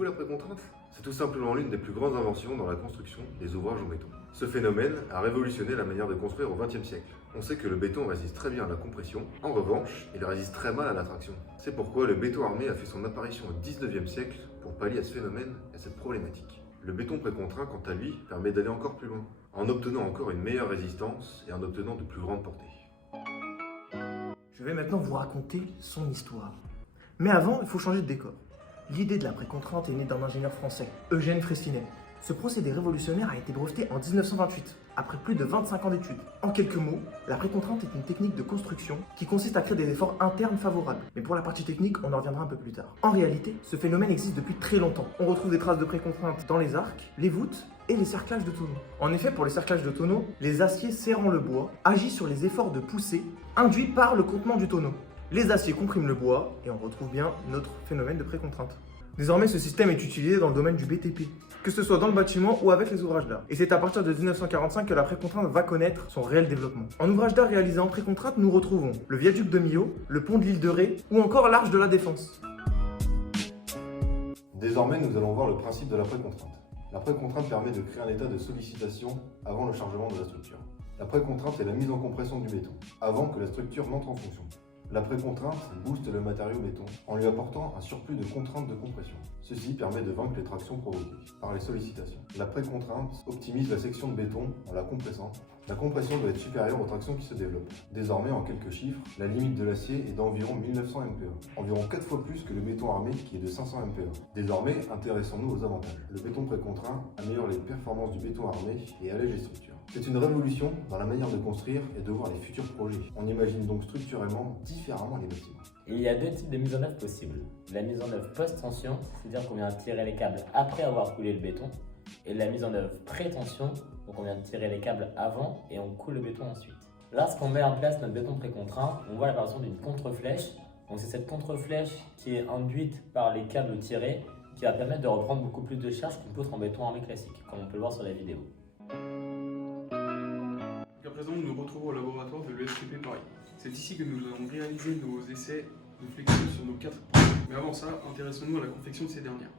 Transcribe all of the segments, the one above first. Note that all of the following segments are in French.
Connaissez-vous la précontrainte? C'est tout simplement l'une des plus grandes inventions dans la construction des ouvrages en béton. Ce phénomène a révolutionné la manière de construire au XXe siècle. On sait que le béton résiste très bien à la compression, en revanche, il résiste très mal à la traction. C'est pourquoi le béton armé a fait son apparition au XIXe siècle pour pallier à ce phénomène et à cette problématique. Le béton précontraint, quant à lui, permet d'aller encore plus loin, en obtenant encore une meilleure résistance et en obtenant de plus grandes portées. Je vais maintenant vous raconter son histoire. Mais avant, il faut changer de décor. L'idée de la précontrainte est née d'un ingénieur français, Eugène Freycinet. Ce procédé révolutionnaire a été breveté en 1928, après plus de 25 ans d'études. En quelques mots, la précontrainte est une technique de construction qui consiste à créer des efforts internes favorables. Mais pour la partie technique, on en reviendra un peu plus tard. En réalité, ce phénomène existe depuis très longtemps. On retrouve des traces de précontrainte dans les arcs, les voûtes et les cerclages de tonneaux. En effet, pour les cerclages de tonneaux, les aciers serrant le bois agissent sur les efforts de poussée induits par le contenant du tonneau. Les aciers compriment le bois et on retrouve bien notre phénomène de précontrainte. Désormais, ce système est utilisé dans le domaine du BTP, que ce soit dans le bâtiment ou avec les ouvrages d'art. Et c'est à partir de 1945 que la précontrainte va connaître son réel développement. En ouvrage d'art réalisé en précontrainte, nous retrouvons le viaduc de Millau, le pont de l'île de Ré ou encore l'arche de la Défense. Désormais, nous allons voir le principe de la précontrainte. La précontrainte permet de créer un état de sollicitation avant le chargement de la structure. La précontrainte est la mise en compression du béton, avant que la structure n'entre en fonction. La précontrainte booste le matériau béton en lui apportant un surplus de contraintes de compression. Ceci permet de vaincre les tractions provoquées par les sollicitations. La précontrainte optimise la section de béton en la compressant. La compression doit être supérieure aux tractions qui se développent. Désormais, en quelques chiffres, la limite de l'acier est d'environ 1900 MPa, environ 4 fois plus que le béton armé qui est de 500 MPa. Désormais, intéressons-nous aux avantages. Le béton précontraint améliore les performances du béton armé et allège les structures. C'est une révolution dans la manière de construire et de voir les futurs projets. On imagine donc structurellement différemment les bâtiments. Il y a deux types de mise en œuvre possibles. La mise en œuvre post-tension, c'est-à-dire qu'on vient tirer les câbles après avoir coulé le béton, et la mise en œuvre pré-tension, donc on vient de tirer les câbles avant et on coule le béton ensuite. Lorsqu'on met en place notre béton précontraint, on voit l'apparition d'une contre-flèche. Donc c'est cette contre-flèche qui est induite par les câbles tirés qui va permettre de reprendre beaucoup plus de charge qu'une poutre en béton armé classique, comme on peut le voir sur la vidéo. À présent, nous nous retrouvons au laboratoire de l'ESTP Paris. C'est ici que nous allons réaliser nos essais de flexion sur nos 4 points. Mais avant ça, intéressons-nous à la confection de ces dernières.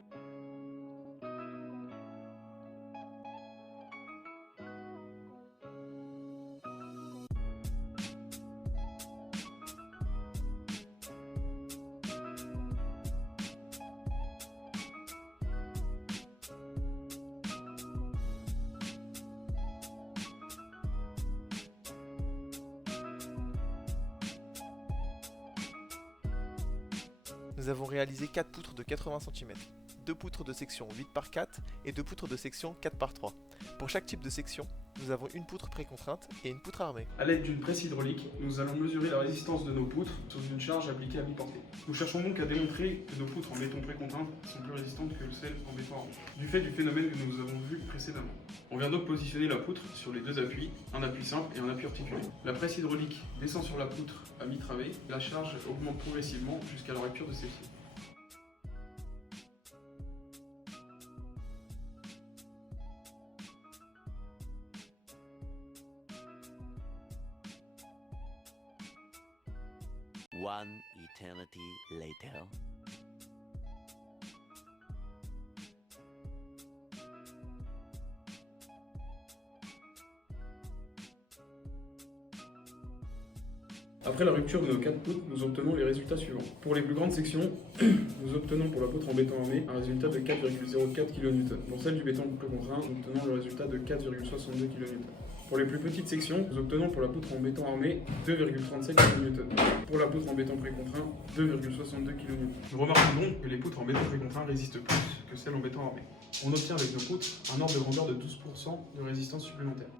Nous avons réalisé 4 poutres de 80 cm, 2 poutres de section 8 par 4 et 2 poutres de section 4 par 3. Pour chaque type de section, nous avons une poutre précontrainte et une poutre armée. A l'aide d'une presse hydraulique, nous allons mesurer la résistance de nos poutres sous une charge appliquée à mi-portée. Nous cherchons donc à démontrer que nos poutres en béton précontraint sont plus résistantes que celles en béton armé, du fait du phénomène que nous avons vu précédemment. On vient donc positionner la poutre sur les deux appuis, un appui simple et un appui articulé. La presse hydraulique descend sur la poutre à mi-travée, la charge augmente progressivement jusqu'à la rupture de celle-ci. One eternity later. Après la rupture de nos 4 poutres, nous obtenons les résultats suivants. Pour les plus grandes sections, nous obtenons pour la poutre en béton armé un résultat de 4,04 kN. Pour celle du béton précontraint, nous obtenons le résultat de 4,62 kN. Pour les plus petites sections, nous obtenons pour la poutre en béton armé 2,37 kN. Pour la poutre en béton précontraint, 2,62 kN. Nous remarquons donc que les poutres en béton précontraint résistent plus que celles en béton armé. On obtient avec nos poutres un ordre de grandeur de 12% de résistance supplémentaire.